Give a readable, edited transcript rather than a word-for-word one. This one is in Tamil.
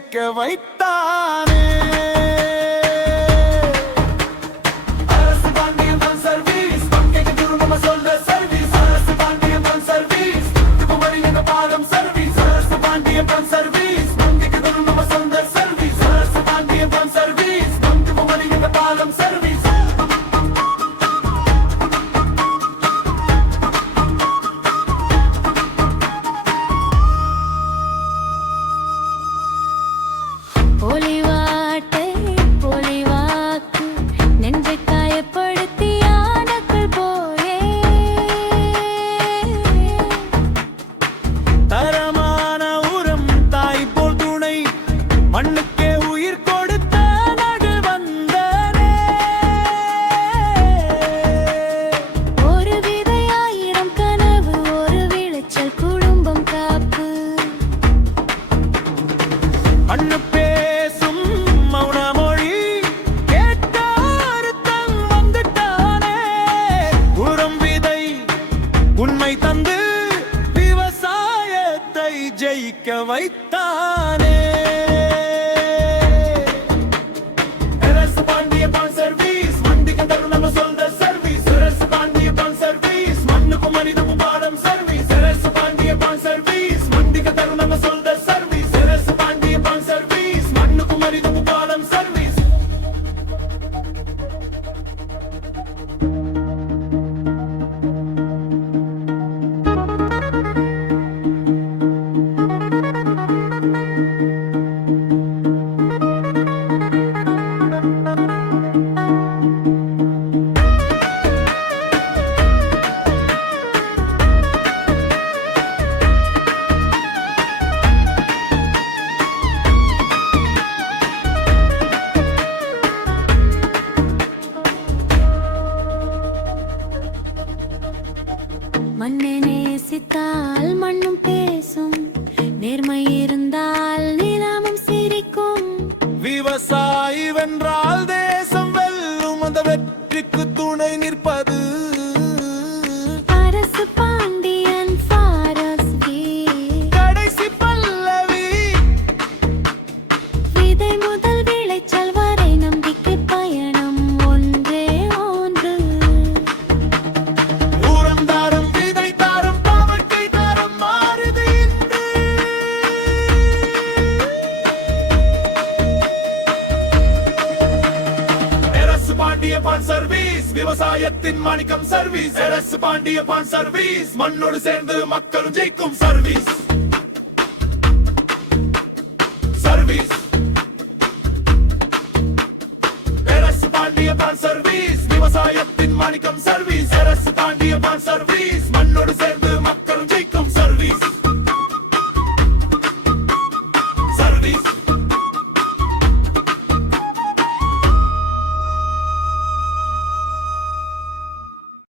ஜெயிக்க வைத்தானே. ஒளிவாட்டை ஒளிவாக்கு நெஞ்சை காயப்படுத்தி ஆனக்குள் போயே தரமான உரம் தாய் போல் துணை மண்ணுக்கே உயிர் கொடுத்த நடு வந்தனே. ஒரு விதை ஆயிரம் கனவு ஒரு விளைச்சல் குடும்பம் காப்பு அண்ணு பேசும் மௌனமொழி கேட்டாரு தன் வந்துட்டானே. உரம் விதை உண்மை தந்து விவசாயத்தை ஜெயிக்க வைத்தானே. மண்ணை நேசித்தால் மண்ணும் பேசும் நேர்மை இருந்தால் நிலமும் சிரிக்கும் விவசாயி வென்றால் தேசம் வெல்லும். அந்த வெற்றிக்கு துணை நிற்பது அரசு பாண்டியன் ஃபாரஸ்கி கடைசி பல்லவி. விதை முதல் விளைச்சல் வரை நம்பிக்கை பயணம் ஒன்றே ஒன்று. உரம் தாரம் விதை தாரம் பாவக்கை தாரம் மாறுது இன்று. அரசு பாண்டியபான் சர்வீஸ் விவசாயத்தின் மாணிக்கம் சர்வீஸ். அரசு பாண்டியபான் சர்வீஸ் மண்ணோடு சேர்ந்து மக்களும் ஜெயிக்கும் சர்வீஸ். சர்வீஸ் அரசு பாண்டியபான் சர்வீஸ் விவசாயத்தின் மாணிக்கம் சர்வீஸ். அரசு பாண்டியபான் சர்வீஸ் மண்ணோடு சேர்ந்து